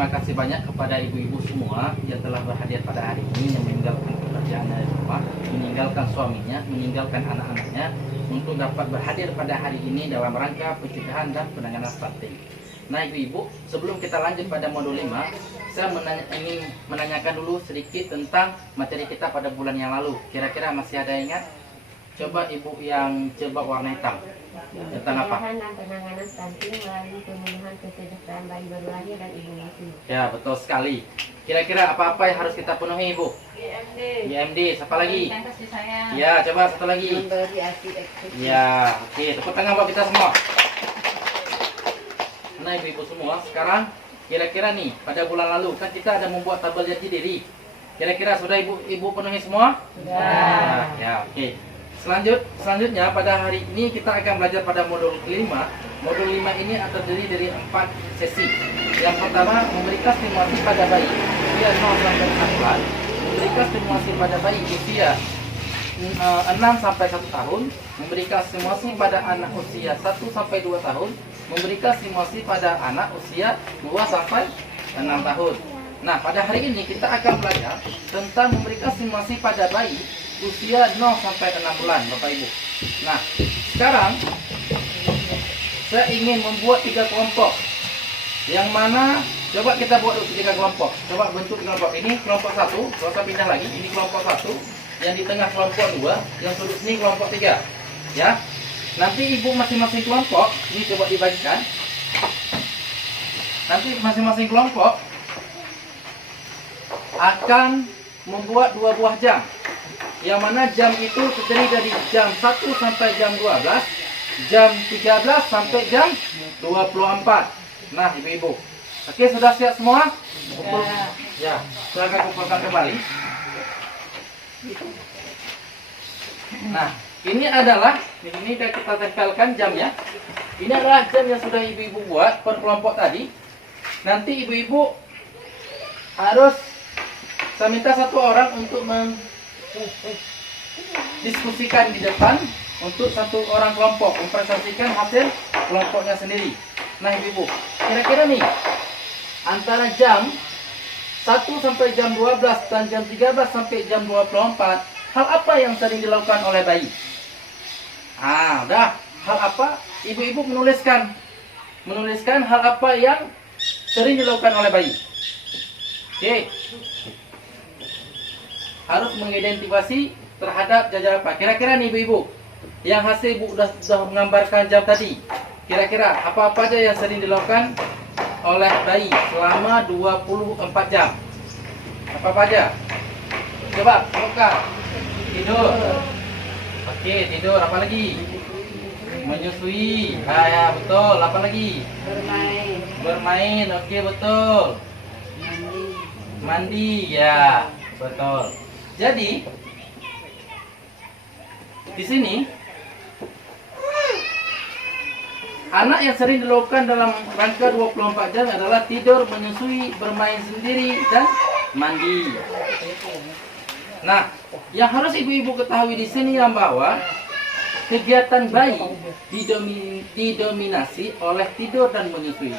terima kasih banyak kepada ibu-ibu semua yang telah berhadir pada hari ini, yang meninggalkan pekerjaannya di rumah, meninggalkan suaminya, meninggalkan anak-anaknya untuk dapat berhadir pada hari ini dalam rangka pencegahan dan penanganan stunting. Nah ibu-ibu, sebelum kita lanjut pada modul 5, saya ingin menanyakan dulu sedikit tentang materi kita pada bulan yang lalu. Kira-kira masih ada yang ingat? Coba ibu yang coba warna hitam. Tentang apa? Pencegahan dan penanganan stunting melalui pemenuhan kesejahteraan bayi baru lahir dan ibu menyusui. Ya, betul sekali. Kira-kira apa-apa yang harus kita penuhi ibu? IMD. Siapa lagi? Ya, coba satu lagi. Memberi ASI eksklusif. Ya, oke. Tepuk tangan buat kita semua. Nah ibu-ibu semua, sekarang kira-kira nih pada bulan lalu kan kita ada membuat tabel jati diri. Kira-kira sudah ibu penuhi semua? Sudah. Ya, oke. Selanjutnya pada hari ini kita akan belajar pada modul 5. Modul 5 ini terdiri dari 4 sesi. Yang pertama, memberikan stimulasi pada bayi usia 0 sampai 1 bulan, memberikan stimulasi pada bayi usia 6 sampai 1 tahun, memberikan stimulasi pada anak usia 1 sampai 2 tahun, memberikan stimulasi pada anak usia 2 sampai 6 tahun. Nah, pada hari ini kita akan belajar tentang memberikan stimulasi pada bayi usia 0 sampai 6 bulan, Bapak Ibu. Nah, sekarang saya ingin membuat 3 kelompok. Yang mana coba kita buat 3 kelompok. Coba bentuk kelompok ini kelompok 1, kalau saya pindah lagi, ini kelompok 1, yang di tengah kelompok 2, yang sudut sini kelompok 3. Ya. Nanti ibu masing-masing kelompok ini coba dibagikan. Nanti masing-masing kelompok akan membuat 2 buah jam. Yang mana jam itu terdiri dari jam 1 sampai jam 12, jam 13 sampai jam 24. Nah, ibu-ibu. Oke, sudah siap semua? Kumpul. Ya, silakan kumpulkan kembali. Nah, ini adalah ini kita tempelkan jamnya. Ini adalah jam yang sudah ibu-ibu buat per kelompok tadi. Nanti ibu-ibu harus saya minta satu orang untuk diskusikan di depan untuk satu orang kelompok mempresentasikan hasil kelompoknya sendiri. Nah ibu-ibu, kira-kira nih antara jam 1 sampai jam 12 dan jam 13 sampai jam 24, hal apa yang sering dilakukan oleh bayi? Udah. Hal apa? Ibu-ibu menuliskan hal apa yang sering dilakukan oleh bayi. Oke. Harus mengidentifikasi terhadap jajar apa. Kira-kira nih ibu-ibu, yang hasil ibu sudah menggambarkan jam tadi. Kira-kira apa-apa aja yang sering dilakukan oleh bayi selama 24 jam? Apa-apa aja? Coba, buka. Tidur. Oke, tidur. Apa lagi? Menyusui. Ya, betul. Apa lagi? Bermain. Oke, betul. Mandi. Ya, betul. Jadi di sini anak yang sering dilakukan dalam rangka 24 jam adalah tidur, menyusui, bermain sendiri, dan mandi. Nah, yang harus ibu-ibu ketahui di sini yang bahwa kegiatan bayi didominasi oleh tidur dan menyusui.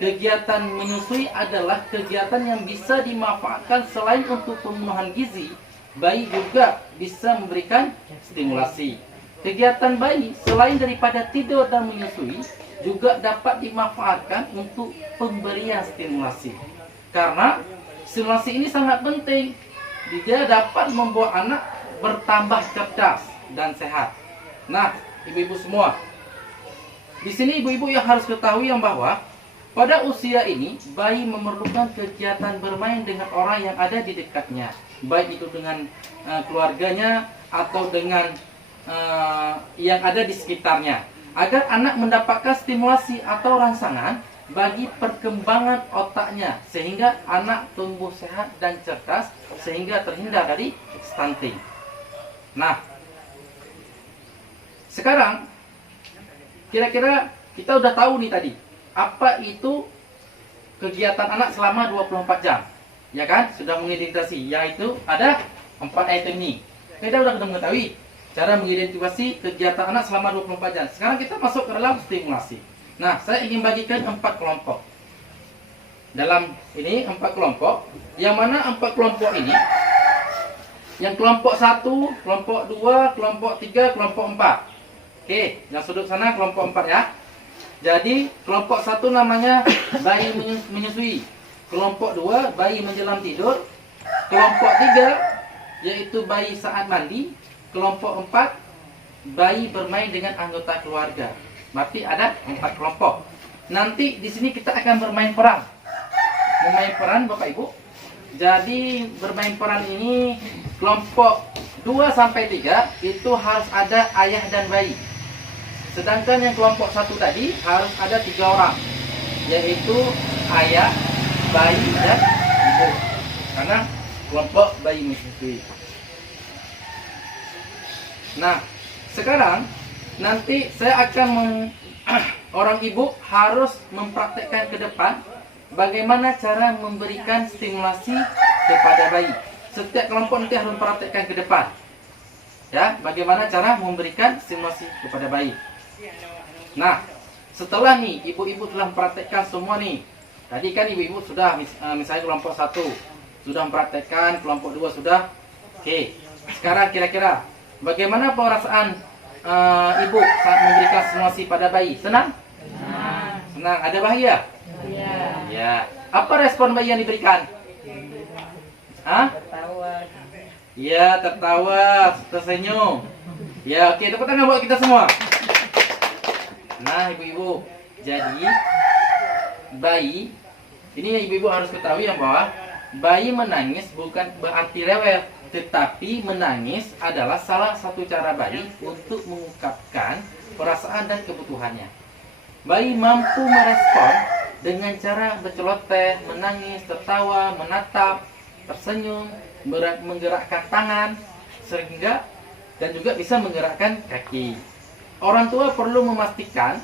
Kegiatan menyusui adalah kegiatan yang bisa dimanfaatkan selain untuk pemenuhan gizi. Bayi juga bisa memberikan stimulasi. Kegiatan bayi selain daripada tidur dan menyusui juga dapat dimanfaatkan untuk pemberian stimulasi. Karena stimulasi ini sangat penting. Dia dapat membuat anak bertambah cerdas dan sehat. Nah, ibu-ibu semua, di sini ibu-ibu yang harus ketahui yang bahwa pada usia ini bayi memerlukan kegiatan bermain dengan orang yang ada di dekatnya, baik itu dengan keluarganya atau dengan yang ada di sekitarnya, agar anak mendapatkan stimulasi atau rangsangan bagi perkembangan otaknya, sehingga anak tumbuh sehat dan cerdas, sehingga terhindar dari stunting. Nah, sekarang kira-kira kita udah tahu nih tadi apa itu kegiatan anak selama 24 jam, ya kan? Sudah mengidentifikasi, yaitu ada 4 item ini. Kita udah mengetahui cara mengidentifikasi kegiatan anak selama 24 jam. Sekarang kita masuk ke dalam stimulasi. Nah, saya ingin bagikan 4 kelompok. dalam ini 4 kelompok, yang mana 4 kelompok ini, yang kelompok 1, kelompok 2, kelompok 3, kelompok 4. Oke, yang sudut sana kelompok 4 ya. Jadi kelompok 1 namanya bayi menyusui, kelompok 2 bayi menjelang tidur, kelompok 3 yaitu bayi saat mandi, kelompok 4 bayi bermain dengan anggota keluarga. Berarti ada 4 kelompok. Nanti di sini kita akan bermain peran. Bermain peran Bapak Ibu. Jadi bermain peran ini kelompok 2 sampai 3 itu harus ada ayah dan bayi. Sedangkan yang kelompok 1 tadi harus ada 3 orang, yaitu ayah, bayi, dan ibu. Karena kelompok bayi menyusui. Nah, sekarang nanti saya akan orang ibu harus mempraktekkan ke depan bagaimana cara memberikan stimulasi kepada bayi. Setiap kelompok nanti harus mempraktekkan ke depan. Ya, bagaimana cara memberikan stimulasi kepada bayi. Nah, setelah nih ibu-ibu telah mempraktekkan semua nih. Tadi kan ibu-ibu sudah misalnya kelompok 1 sudah mempraktekkan, kelompok 2 sudah. Oke. Sekarang kira-kira bagaimana perasaan ibu saat memberikan stimulasi pada bayi? Senang? Senang. Ada bahagia? Iya. Ya. Apa respon bayi yang diberikan? Hah? Tertawa. Ya, tertawa, tersenyum. Ya, oke, tepuk tangan buat kita semua. Nah, ibu-ibu, jadi bayi ini ibu-ibu harus ketahui yang bahwa bayi menangis bukan berarti rewel, tetapi menangis adalah salah satu cara bayi untuk mengungkapkan perasaan dan kebutuhannya. Bayi mampu merespon dengan cara berceloteh, menangis, tertawa, menatap, tersenyum, menggerakkan tangan, sehingga dan juga bisa menggerakkan kaki. Orang tua perlu memastikan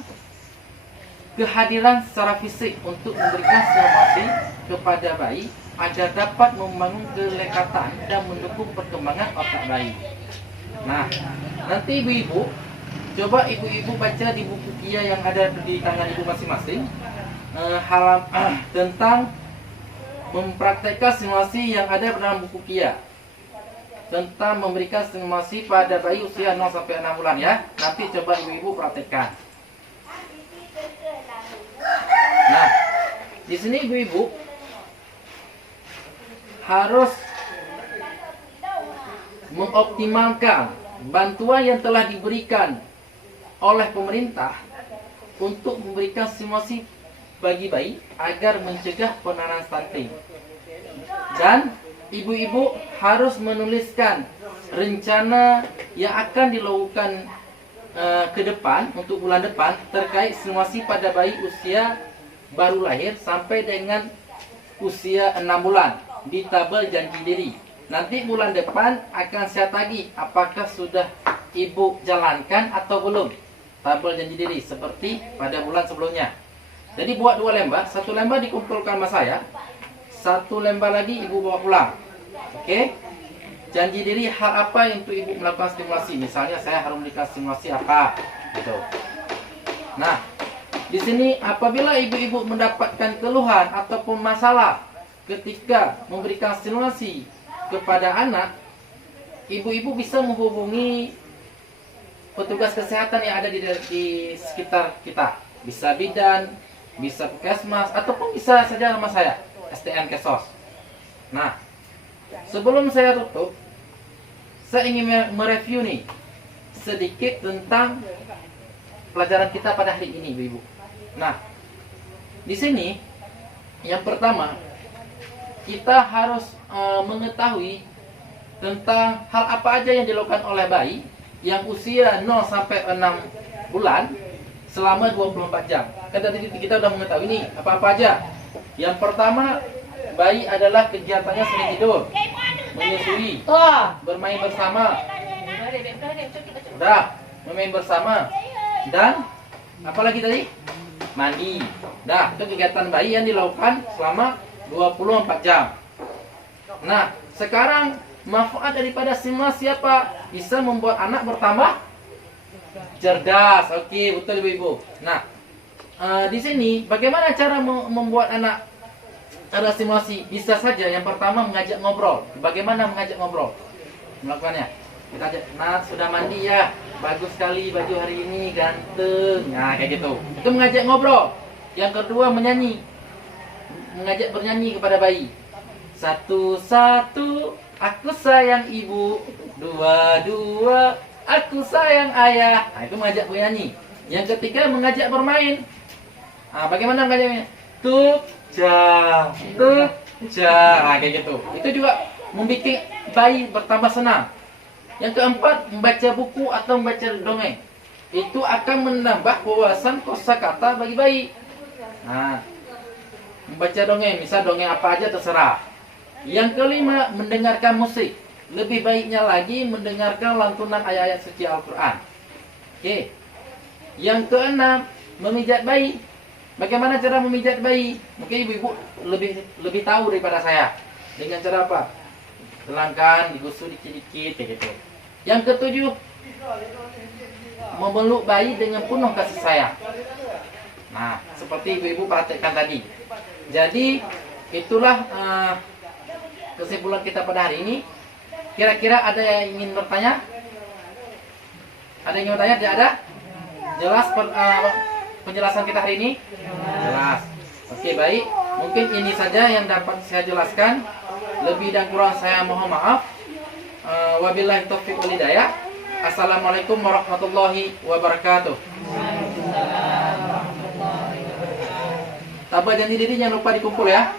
kehadiran secara fisik untuk memberikan stimulasi kepada bayi agar dapat membangun kelekatan dan mendukung perkembangan otak bayi. Nah, nanti ibu-ibu, coba ibu-ibu baca di buku Kia yang ada di tangan ibu masing-masing tentang mempraktekkan stimulasi yang ada dalam buku Kia. Tentang memberikan stimulasi pada bayi usia 0 sampai 6 bulan ya. Nanti coba ibu-ibu praktekkan. Nah, di sini ibu-ibu harus mengoptimalkan bantuan yang telah diberikan oleh pemerintah untuk memberikan stimulasi bagi bayi agar mencegah pendarahan stunting. Dan ibu-ibu harus menuliskan rencana yang akan dilakukan ke depan untuk bulan depan terkait stimulasi pada bayi usia baru lahir sampai dengan usia 6 bulan di tabel janji diri. Nanti bulan depan akan saya tagih apakah sudah ibu jalankan atau belum tabel janji diri seperti pada bulan sebelumnya. Jadi buat 2 lembar, 1 lembar dikumpulkan sama saya, 1 lembar lagi ibu bawa pulang. Oke? Janji diri hal apa yang untuk ibu melakukan stimulasi. Misalnya saya harus memberikan stimulasi apa gitu. Nah, di sini apabila ibu-ibu mendapatkan keluhan ataupun masalah ketika memberikan stimulasi kepada anak, ibu-ibu bisa menghubungi petugas kesehatan yang ada di sekitar kita. Bisa bidan, bisa puskesmas, ataupun bisa saja sama saya, STN Kesos. Nah, sebelum saya tutup, saya ingin mereview nih sedikit tentang pelajaran kita pada hari ini, Ibu. Nah, di sini yang pertama kita harus mengetahui tentang hal apa aja yang dilakukan oleh bayi yang usia 0 sampai 6 bulan selama 24 jam. Kan tadi kita sudah mengetahui nih apa-apa aja. Yang pertama, bayi adalah kegiatannya sering tidur, menyusui, bermain bersama. Udah, bermain bersama. Dan apalagi tadi? Mandi. Dah, itu kegiatan bayi yang dilakukan selama 24 jam. Nah, sekarang manfaat daripada stimulasi apa? Bisa membuat anak bertambah cerdas. Oke, betul Ibu-ibu. Nah, di sini bagaimana cara membuat anak ada simulasi. Bisa saja yang pertama mengajak ngobrol. Bagaimana mengajak ngobrol? Melakukannya. Kita ajak, Nat sudah mandi ya? Bagus sekali baju hari ini, ganteng. Nah, kayak gitu. Itu mengajak ngobrol. Yang kedua menyanyi. Mengajak bernyanyi kepada bayi. Satu-satu, aku sayang ibu. Dua-dua, aku sayang ayah. Nah, itu mengajak bernyanyi. Yang ketiga mengajak bermain. Nah, bagaimana mengajaknya? Tuk, ja, nah, kayak gitu. Itu juga membuat bayi bertambah senang. Yang keempat, membaca buku atau membaca dongeng. Itu akan menambah wawasan kosakata bagi bayi. Nah, membaca dongeng, misal dongeng apa aja terserah. Yang kelima, mendengarkan musik. Lebih baiknya lagi mendengarkan lantunan ayat-ayat suci Al-Quran. Oke. Yang keenam, memijat bayi. Bagaimana cara memijat bayi? Mungkin ibu-ibu lebih tahu daripada saya. Dengan cara apa? Telangkan, digusur dikit-dikit kayak gitu. Yang ketujuh, memeluk bayi dengan penuh kasih sayang. Nah, seperti ibu-ibu praktekkan tadi. Jadi, itulah kesimpulan kita pada hari ini. Kira-kira ada yang ingin bertanya? Ada yang ingin bertanya? Tidak ada? Jelas penjelasan kita hari ini? Jelas. Oke, baik. Mungkin ini saja yang dapat saya jelaskan. Lebih dan kurang saya mohon maaf. Wabillahi taufiq wal hidayah. Assalamualaikum warahmatullahi wabarakatuh. Tabah janji diri jangan lupa dikumpul ya.